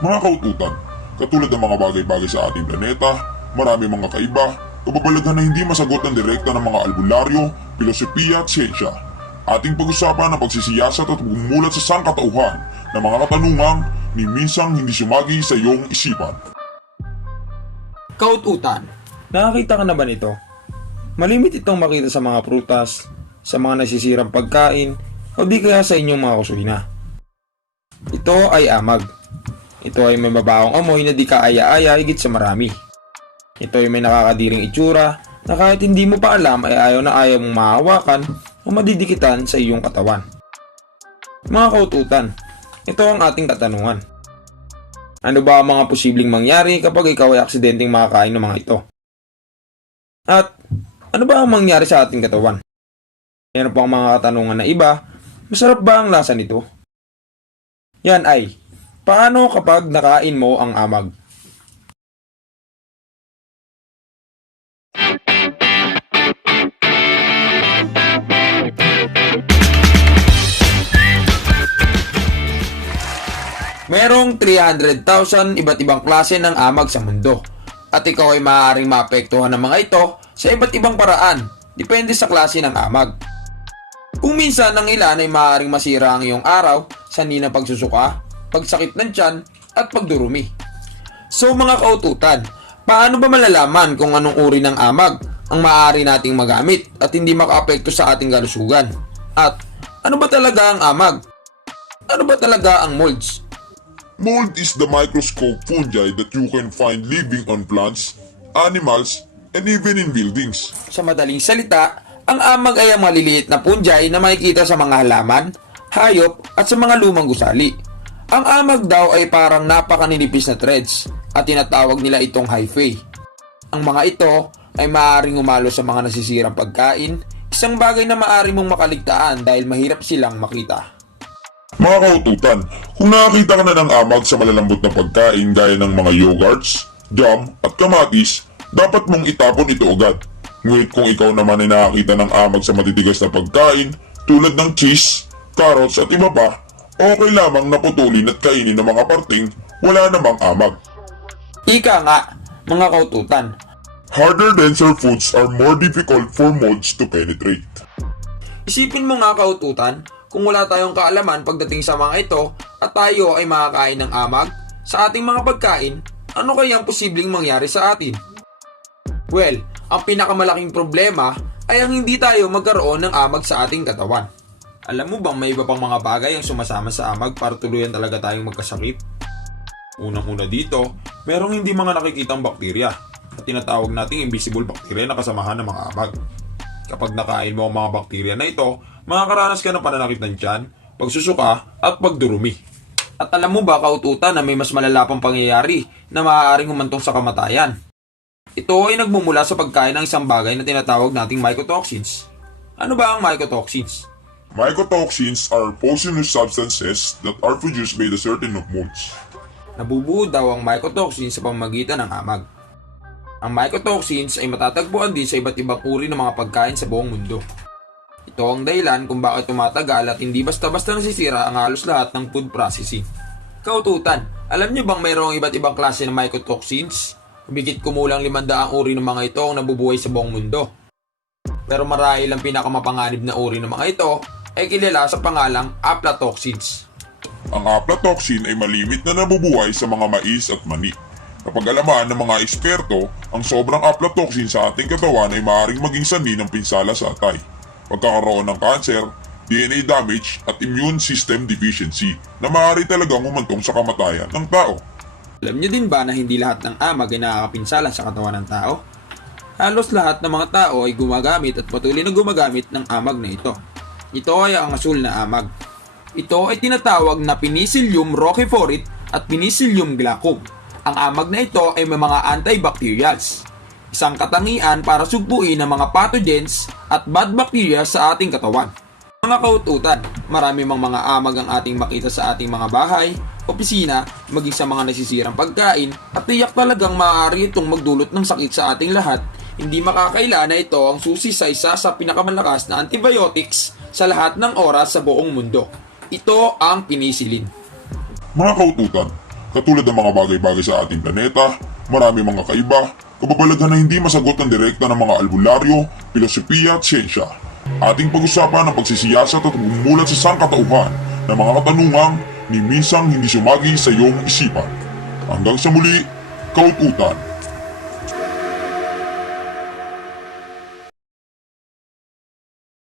Mga kaututan, katulad ng mga bagay-bagay sa ating planeta, marami mga kaiba, kababalaghan na hindi masagot ng direkta ng mga albularyo, filosofiya at siyensya. Ating pag-usapan ang pagsisiyasat at bumulat sa sangkatauhan ng mga katanungang ni minsang hindi sumagi sa iyong isipan. Kaututan. Nakakita ka na ba nito? Malimit itong makita sa mga prutas, sa mga nasisirang pagkain, o di kaya sa inyong mga kusina. Ito ay amag. Ito ay may mabawang amoy na di kaaya-aya higit sa marami. Ito ay may nakakadiring itsura na kahit hindi mo pa alam ay ayaw na ayaw mong mahawakan o madidikitan sa iyong katawan. Mga kaututan, ito ang ating katanungan. Ano ba ang mga posibleng mangyari kapag ikaw ay aksidenteng makakain ng mga ito? At ano ba ang mangyari sa ating katawan? Meron pang mga katanungan na iba, masarap ba ang lasa nito? Yan ay, paano kapag nakain mo ang amag? Merong 300,000 iba't ibang klase ng amag sa mundo. At ikaw ay maaaring maapektuhan ng mga ito sa iba't ibang paraan, depende sa klase ng amag. Kung minsan ang ilan ay maaaring masira ang iyong araw sa ng pagsusuka, pagsakit ng tiyan, at pagdurumi. So mga kaututan, paano ba malalaman kung anong uri ng amag ang maaari nating magamit at hindi makaapekto sa ating kalusugan? At ano ba talaga ang amag? Ano ba talaga ang molds? Mold is the microscope fungi that you can find living on plants, animals, and even in buildings. Sa madaling salita, ang amag ay ang maliliit na punjay na makikita sa mga halaman, hayop at sa mga lumang gusali. Ang amag daw ay parang napakaninipis na threads at tinatawag nila itong hyphae. Ang mga ito ay maaaring umalo sa mga nasisirang pagkain, isang bagay na maaari mong makaligtaan dahil mahirap silang makita. Mga kaututan, kung nakakita ka na ng amag sa malalambot na pagkain gaya ng mga yogurts, jam, at kamatis, dapat mong itapon ito agad. Ngunit kung ikaw naman ay nakakita ng amag sa matitigas na pagkain, tulad ng cheese, carrots at iba pa, okay lamang naputulin at kainin ng mga parting wala namang amag. Ika nga, mga kaututan, Harder denser foods are more difficult for molds to penetrate. Isipin mo nga kaututan, kung wala tayong kaalaman pagdating sa mga ito at tayo ay makakain ng amag sa ating mga pagkain, ano kaya ang posibleng mangyari sa atin? Well, ang pinakamalaking problema ay ang hindi tayo magkaroon ng amag sa ating katawan. Alam mo bang may iba pang mga bagay ang sumasama sa amag para tuluyan talaga tayong magkasakit? Unang-una dito, merong hindi mga nakikitang bakterya at tinatawag nating invisible bacteria na kasamahan ng mga amag. Kapag nakain mo ang mga bakterya na ito, makakaranas ka ng pananakit ng tiyan, pagsusuka at pagdurumi. At alam mo ba kaututan na may mas malala pang pangyayari na maaaring humantong sa kamatayan? Ito ay nagmumula sa pagkain ng isang bagay na tinatawag nating mycotoxins. Ano ba ang mycotoxins? Mycotoxins are poisonous substances that are produced by the certain of molds. Nabubuo daw ang mycotoxins sa pamamagitan ng amag. Ang mycotoxins ay matatagpuan din sa iba't ibang uri ng mga pagkain sa buong mundo. Ito ang dahilan kung bakit tumatagal at hindi basta-basta nasisira ang halos lahat ng food processing. Kaututan, alam niyo bang mayroong iba't ibang klase ng mycotoxins? Humigit kumulang 500 uri ng mga ito ang nabubuhay sa buong mundo. Pero marahil ang pinakamapanganib na uri ng mga ito ay kilala sa pangalang aflatoxins. Ang aflatoxin ay malimit na nabubuhay sa mga mais at mani. Kapag alaman ng mga eksperto, ang sobrang aflatoxin sa ating katawan ay maaaring maging sanhi ng pinsala sa atay, pagkakaroon ng cancer, DNA damage at immune system deficiency na maaari talagang humantong sa kamatayan ng tao. Alam niyo din ba na hindi lahat ng amag ay nakakapinsala sa katawan ng tao? Halos lahat ng mga tao ay gumagamit at patuloy na gumagamit ng amag na ito. Ito ay ang asul na amag. Ito ay tinatawag na Penicillium roqueforti at Penicillium glaucum. Ang amag na ito ay may mga antibacterials. Isang katangian para sugpuin ang mga pathogens at bad bacteria sa ating katawan. Mga kaututan, marami mang mga amag ang ating makita sa ating mga bahay, opisina, maging sa mga nasisirang pagkain, at tiyak talagang maaari itong magdulot ng sakit sa ating lahat. Hindi makakaila na ito ang susi sa isa sa pinakamalakas na antibiotics sa lahat ng oras sa buong mundo. Ito ang penicillin. Mga kaututan, katulad ng mga bagay-bagay sa ating planeta, marami mga kaiba, kababalaghan na hindi masagot ng direkta ng mga albularyo, filosofiya at siyensya. Ating pag-usapan ang pagsisiyasat at bumulat sa sangkatauhan ng mga katanungang ni minsang hindi sumagi sa iyong isipan. Hanggang sa muli, kaututan.